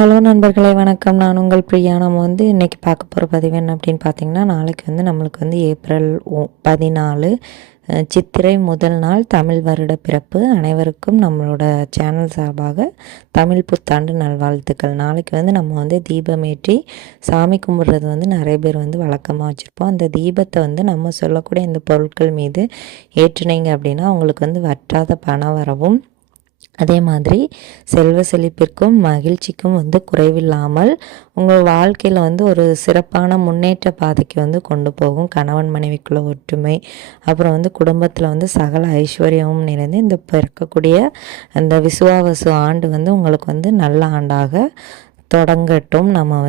Hello நண்பர்களே, வணக்கம். நான் உங்கள் பிரியா. நம்ம இன்றைக்கி பார்க்க போகிற பதிவு என்ன அப்படின்னு பார்த்தீங்கன்னா, நாளைக்கு நம்மளுக்கு ஏப்ரல் 14 சித்திரை முதல் நாள் தமிழ் வருட பிறப்பு. அனைவருக்கும் நம்மளோட சேனல் சார்பாக தமிழ் புத்தாண்டு நல்வாழ்த்துக்கள். நாளைக்கு நம்ம தீபமேற்றி சாமி கும்பிட்றது நிறைய பேர் வழக்கமாக வச்சுருப்போம். அந்த தீபத்தை நம்ம சொல்லக்கூடிய இந்த பொருட்கள் மீது ஏற்றுனீங்க அப்படின்னா உங்களுக்கு வற்றாத பணம் வரவும், அதே மாதிரி செல்வ செழிப்பிற்கும் மகிழ்ச்சிக்கும் குறைவில்லாமல் உங்கள் வாழ்க்கையில் ஒரு சிறப்பான முன்னேற்ற பாதைக்கு கொண்டு போகும். கணவன் மனைவிக்குள்ள ஒற்றுமை, அப்புறம் குடும்பத்தில் சகல ஐஸ்வர்யமும் நிறைந்து இந்த பிறக்கக்கூடிய அந்த விசுவாவசு ஆண்டு உங்களுக்கு நல்ல ஆண்டாக தொடங்கட்டும். நம்ம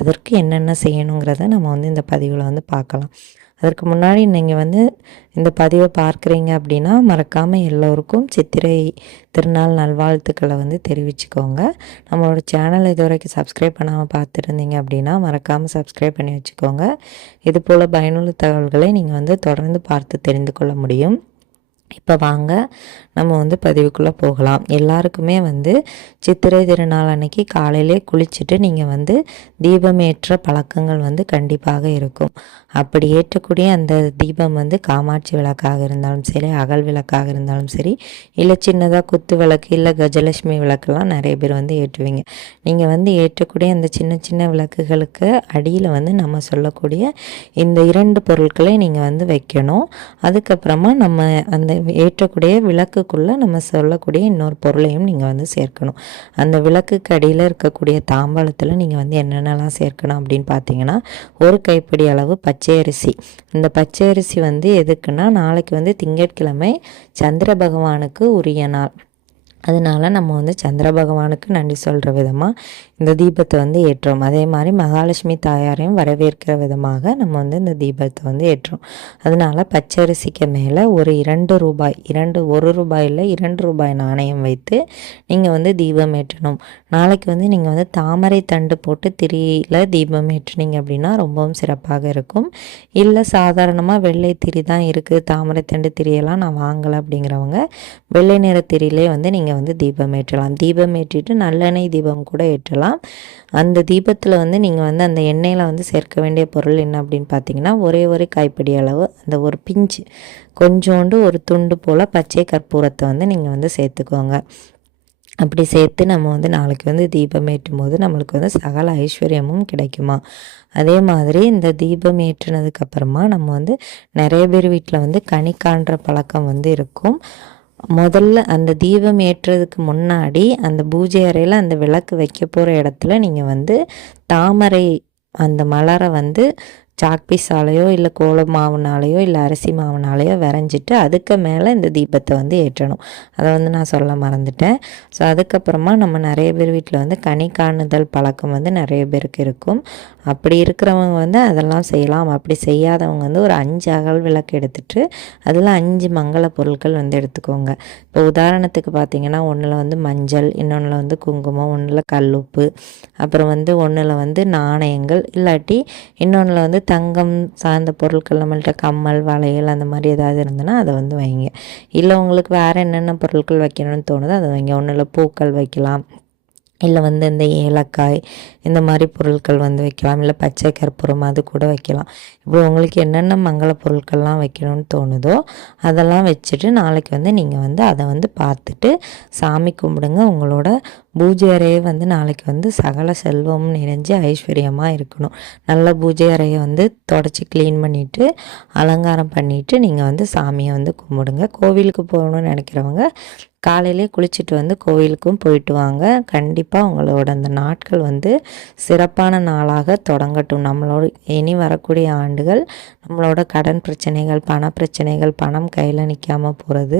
அதற்கு என்னென்ன செய்யணுங்கிறத நம்ம இந்த பதிவில் பார்க்கலாம். அதற்கு முன்னாடி நீங்கள் இந்த பதிவை பார்க்குறீங்க அப்படின்னா மறக்காமல் எல்லோருக்கும் சித்திரை திருநாள் நல்வாழ்த்துக்களை தெரிவிச்சுக்கோங்க. நம்மளோட சேனல் இது வரைக்கும் சப்ஸ்கிரைப் பண்ணாமல் பார்த்துருந்தீங்க அப்படின்னா மறக்காமல் சப்ஸ்கிரைப் பண்ணி வச்சுக்கோங்க. இது போல் பயனுள்ள தகவல்களை நீங்கள் தொடர்ந்து பார்த்து தெரிந்து கொள்ள முடியும். இப்போ வாங்க நம்ம பதிவுக்குள்ளே போகலாம். எல்லாருக்குமே சித்திரை திருநாள் அன்னைக்கு காலையிலே குளிச்சுட்டு நீங்கள் தீபமேற்ற பழக்கங்கள் கண்டிப்பாக இருக்கும். அப்படி ஏற்றக்கூடிய அந்த தீபம் காமாட்சி விளக்காக இருந்தாலும் சரி, அகல் விளக்காக இருந்தாலும் சரி, இல்லை சின்னதாக குத்து விளக்கு, இல்லை கஜலட்சுமி விளக்கெல்லாம் நிறைய பேர் ஏற்றுவீங்க. நீங்கள் ஏற்றக்கூடிய அந்த சின்ன சின்ன விளக்குகளுக்கு அடியில் நம்ம சொல்லக்கூடிய இந்த 2 பொருட்களை நீங்கள் வைக்கணும். அதுக்கப்புறமா நம்ம அந்த ஏற்றக்கூடிய விளக்குக்குள்ளே நம்ம சொல்லக்கூடிய இன்னொரு பொருளையும் நீங்கள் சேர்க்கணும். அந்த விளக்குக்கு அடியில் இருக்கக்கூடிய தாம்பாளத்தில் நீங்கள் என்னென்னலாம் சேர்க்கணும் அப்படின்னு பார்த்தீங்கன்னா, ஒரு கைப்பிடி அளவு பச்சை அரிசி. இந்த பச்சை அரிசி எதுக்குன்னா, நாளைக்கு திங்கட்கிழமை சந்திர பகவானுக்கு உரிய நாள். அதனால் நம்ம சந்திர பகவானுக்கு நன்றி சொல்கிற விதமாக இந்த தீபத்தை ஏற்றோம். அதே மாதிரி மகாலட்சுமி தாயாரையும் வரவேற்கிற விதமாக நம்ம இந்த தீபத்தை ஏற்றோம். அதனால் பச்சரிசிக்கு மேலே ஒரு 2 ரூபாய், 1 ரூபாயில் 2 ரூபாய் நாணயம் வைத்து நீங்கள் தீபம் ஏற்றணும். நாளைக்கு நீங்கள் தாமரை தண்டு போட்டு திரியில் தீபம் ஏற்றினீங்க அப்படின்னா ரொம்பவும் சிறப்பாக இருக்கும். இல்லை சாதாரணமாக வெள்ளை திரி தான் இருக்குது, தாமரை தண்டு திரியெல்லாம் நான் வாங்கலை அப்படிங்கிறவங்க வெள்ளை நிற திரியிலே நீங்கள் தீபம் ஏற்றலாம். தீபம் ஏற்றிட்டு நல்லெண்ணெய் தீபம் கூட ஏற்றலாம். அந்த தீபத்தில் நீங்கள் அந்த எண்ணெயில் சேர்க்க வேண்டிய பொருள் என்ன அப்படின்னு பார்த்தீங்கன்னா, ஒரே கைப்பிடி அளவு அந்த ஒரு பிஞ்சு கொஞ்சோண்டு ஒரு துண்டு போல் பச்சை கற்பூரத்தை நீங்கள் சேர்த்துக்கோங்க. அப்படி சேர்த்து நம்ம நாளைக்கு தீபம் ஏற்றும் போது நம்மளுக்கு சகல ஐஸ்வர்யமும் கிடைக்குமா. அதே மாதிரி இந்த தீபம் ஏற்றினதுக்கப்புறமா நம்ம நிறைய பேர் வீட்டில் கனி காண்ற பழக்கம் இருக்கும். முதல்ல அந்த தீபம் ஏற்றுறதுக்கு முன்னாடி அந்த பூஜை அறையில் அந்த விளக்கு வைக்க போகிற இடத்துல நீங்கள் தாமரை அந்த மலரை சாக்பீஸாலேயோ இல்லை கோல மாவுனாலேயோ இல்லை அரிசி மாவுனாலேயோ வரைஞ்சிட்டு அதுக்கு மேலே இந்த தீபத்தை ஏற்றணும். அதை நான் சொல்ல மறந்துட்டேன். ஸோ அதுக்கப்புறமா நம்ம நிறைய பேர் வீட்டில் கனி காணுதல் பழக்கம் நிறைய பேருக்கு இருக்கும். அப்படி இருக்கிறவங்க அதெல்லாம் செய்யலாம். அப்படி செய்யாதவங்க ஒரு 5 அகல் விளக்கு எடுத்துகிட்டு அதில் 5 மங்கள பொருட்கள் எடுத்துக்கோங்க. இப்போ உதாரணத்துக்கு பார்த்தீங்கன்னா, ஒன்றில் மஞ்சள், இன்னொன்றில் குங்குமம், ஒன்றில் கல்லுப்பு, அப்புறம் ஒன்றில் நாணயங்கள், இல்லாட்டி இன்னொன்றில் தங்கம் சார்ந்த பொருட்கள் நம்மள்கிட்ட கம்மல், வளையல் அந்த மாதிரி ஏதாவது இருந்ததுன்னா அதை வைங்க. இல்லை உங்களுக்கு வேறு என்னென்ன பொருட்கள் வைக்கணும்னு தோணுதோ அதை வைங்க. ஒன்றில் பூக்கள் வைக்கலாம், இல்லை இந்த ஏலக்காய் இந்த மாதிரி பொருட்கள் வைக்கலாம், இல்லை பச்சை கற்பூரம் அது கூட வைக்கலாம். இப்போ உங்களுக்கு என்னென்ன மங்கள பொருட்கள்லாம் வைக்கணும்னு தோணுதோ அதெல்லாம் வச்சுட்டு நாளைக்கு நீங்கள் அதை பார்த்துட்டு சாமி கும்பிடுங்க. உங்களோட பூஜை அறையை நாளைக்கு சகல செல்வமும் நிறைஞ்சு ஐஸ்வர்யமாக இருக்கணும். நல்ல பூஜை அறையை தொடச்சி க்ளீன் பண்ணிவிட்டு அலங்காரம் பண்ணிவிட்டு நீங்கள் சாமியை கும்பிடுங்க. கோவிலுக்கு போகணும்னு நினைக்கிறவங்க காலையிலே குளிச்சுட்டு கோவிலுக்கும் போயிட்டு வாங்க. கண்டிப்பாக உங்களோட அந்த நாட்கள் சிறப்பான நாளாக தொடங்கட்டும். நம்மளோட இனி வரக்கூடிய ஆண்டுகள் நம்மளோட கடன் பிரச்சனைகள், பண பிரச்சனைகள், பணம் கையில் நிற்காமல் போகிறது,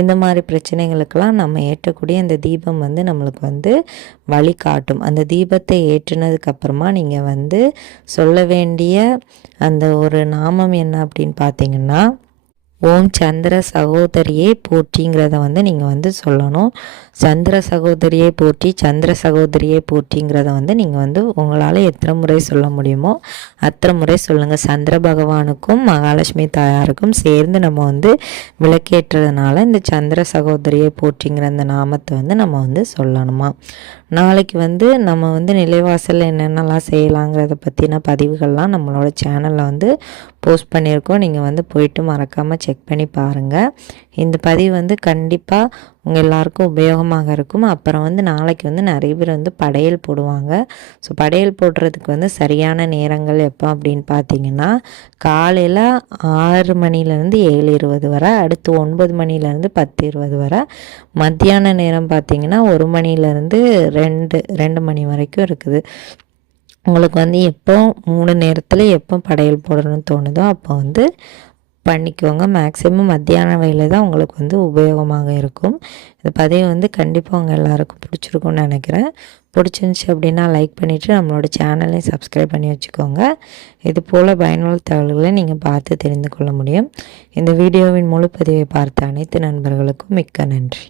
இந்த மாதிரி பிரச்சனைகளுக்கெல்லாம் நம்ம ஏற்றக்கூடிய இந்த தீபம் நம்மளுக்கு வழிகாட்டும். அந்த தீபத்தை ஏற்றினதுக்கப்புறமா நீங்கள் சொல்ல வேண்டிய அந்த ஒரு நாமம் என்ன அப்படின்னு பார்த்தீங்கன்னா, ஓம் சந்திர சகோதரியே போற்றிங்கிறத நீங்கள் சொல்லணும். சந்திர சகோதரியை போற்றி சந்திர சகோதரியை போற்றிங்கிறத வந்து நீங்கள் வந்து உங்களால் எத்தனை முறை சொல்ல முடியுமோ அத்தனை முறை சொல்லுங்கள். சந்திர பகவானுக்கும் மகாலட்சுமி தாயாருக்கும் சேர்ந்து நம்ம வந்து விளக்கேற்றதுனால இந்த சந்திர சகோதரியை போற்றிங்கிற அந்த நாமத்தை வந்து நம்ம வந்து சொல்லணுமா. நாளைக்கு வந்து நம்ம வந்து நிலைவாசலில் என்னென்னலாம் செய்யலாங்கிறத பற்றின பதிவுகள்லாம் நம்மளோட சேனலில் வந்து போஸ்ட் பண்ணியிருக்கோம். நீங்கள் வந்து போயிட்டு மறக்காமல் செக் பண்ணி பாருங்கள். இந்த பதிவு வந்து கண்டிப்பாக உங்கள் எல்லாருக்கும் உபயோகமாக இருக்கும். அப்புறம் வந்து நாளைக்கு வந்து நிறைய பேர் வந்து படையல் போடுவாங்க. ஸோ படையல் போடுறதுக்கு வந்து சரியான நேரங்கள் எப்போ அப்படின்னு பார்த்தீங்கன்னா, காலையில் 6 மணிலேருந்து 7:20 வரை, அடுத்து 9 மணிலேருந்து 10:20 வரை, மத்தியான நேரம் பார்த்திங்கன்னா 1 மணிலேருந்து 2 மணி வரைக்கும் இருக்குது. உங்களுக்கு வந்து எப்போ 3 நேரத்தில் எப்போ படையல் போடணும்னு தோணுதோ அப்போ வந்து பண்ணிக்கோங்க. மேக்ஸிமம் மத்தியான வேலை தான் உங்களுக்கு வந்து உபயோகமாக இருக்கும். இந்த பதிவு வந்து கண்டிப்பாக உங்கள் எல்லாருக்கும் பிடிச்சிருக்கும்னு நினைக்கிறேன். பிடிச்சிருந்துச்சி அப்படின்னா லைக் பண்ணிவிட்டு நம்மளோட சேனலையும் சப்ஸ்கிரைப் பண்ணி வச்சுக்கோங்க. இது போல் பயனுள்ள தகவல்களை நீங்கள் பார்த்து தெரிந்து கொள்ள முடியும். இந்த வீடியோவின் முழு பதிவை பார்த்த அனைத்து நண்பர்களுக்கும் மிக்க நன்றி.